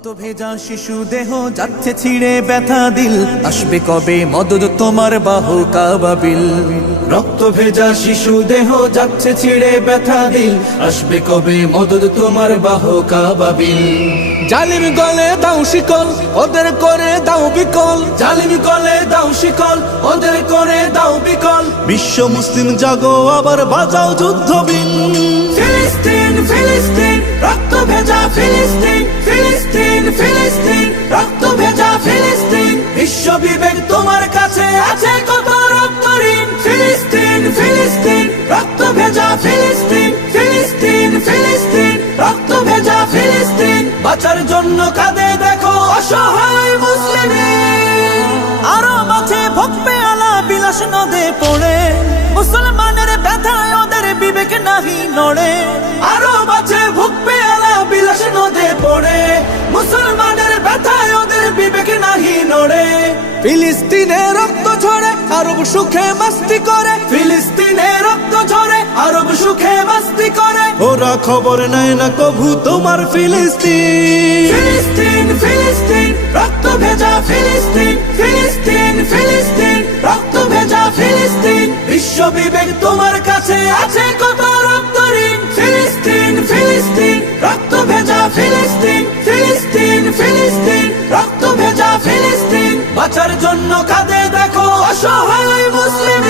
রক্ত ভেজা শিশু দেহ যাচ্ছে ছিঁড়ে ব্যথা দিল, আসবে কবে মদদ তোমার বাহু কাবাবিল। রক্ত ভেজা শিশু দেহ যাচ্ছে ছিঁড়ে ব্যথা দিল, আসবে কবে মদদ তোমার বাহু কাবাবিল। জালিম গলে দাও শিকল, ওদের করে দাও বিকল। জালিম গলে দাও শিকল, ওদের করে দাও বিকল। বিশ্ব মুসলিম জাগো আবার বাজাও যুদ্ধ বিন। ফিলিস্তিন ফিলিস্তিন রক্ত ভেজা ফিলিস্তিন, ফিলিস্তিন ফিলিস্তিন রক্ত ভেজা ফিলিস্তিন। বিশ্ব বিবেক তোমার কাছে আছে কত রক্ত ঋণ। ফিলিস্তিন ফিলিস্তিন রক্ত ভেজা ফিলিস্তিন, ফিলিস্তিন ফিলিস্তিন রক্ত ভেজা ফিলিস্তিন। বাঁচার জন্য কাঁদে দেখো অসহায় মুসলিম। আরো মাঝে ভোগবে আলা বিলাস নদে পড়ে, মুসলমানের ব্যথায় ওদের বিবেক নাহি নড়ে। আরো মাঝে ভোগবে আলা বিলাস নদে পড়ে, মুসলমানের ব্যথায় ওদের বিবেক নাহি নড়ে। ফিলিস্তিনে রক্ত ঝরে আরব সুখে মাস্তি করে, ফিলিস্তিনে রক্ত ঝরে আরব সুখে মাস্তি করে। ওরা খবর নেয় না কভু তোমার ফিলিস্তিন। ফিলিস্তিন ফিলিস্তিন রক্ত ভেজা ফিলিস্তিন, ফিলিস্তিন ফিলিস্তিন রক্ত ভেজা ফিলিস্তিন। বিশ্ব বিবেক তোমার কাছে আছে কত রক্ত ঋণ। ফিলিস্তিন ফিলিস্তিন রক্ত ভেজা ফিলিস্তিন, ফিলিস্তিন ফিলিস্তিন রক্ত ভেজা ফিলিস্তিন। বাঁচার জন্য কাঁদে দেখো অসহায় মুসলিম।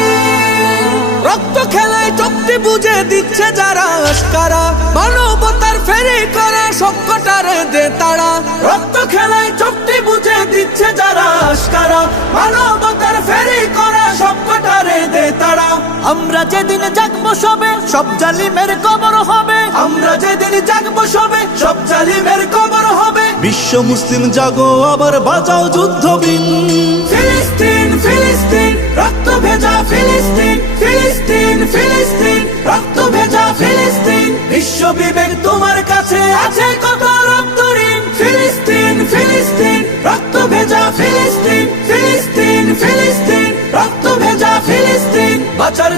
রক্ত খেলায় চোখটি বুঝে দিচ্ছে যারা আশকারা, মানবতার ফেরি করে সবকটারে দে তারা। রক্ত খেলায় চোখটি বুঝে দিচ্ছে যারা আশকারা, মানবতার ফেরি করে সবকটারে দে তারা। আমরা যেদিন জাগবো সবে সব জালিমের কবর হবে, আমরা যেদিন জাগবো সবে সব জালিমের কবর হবে। বিশ্ব মুসলিম জাগো আবার বাজাও যুদ্ধ বিন। ফিলিস্তিন ফিলিস্তিন রক্ত ভেজা ফিলিস্তিন, ফিলিস্তিন ফিলিস্তিন রক্ত ভেজা ফিলিস্তিন। বিশ্ব বিবেক তোমার কাছে আছে কত রক্ত ঋণ। ফিলিস্তিন ফিলিস্তিন রক্ত ভেজা ফিলিস্তিন, ফিলিস্তিন ফিলিস্তিন রক্ত ভেজা ফিলিস্তিন। বাঁচার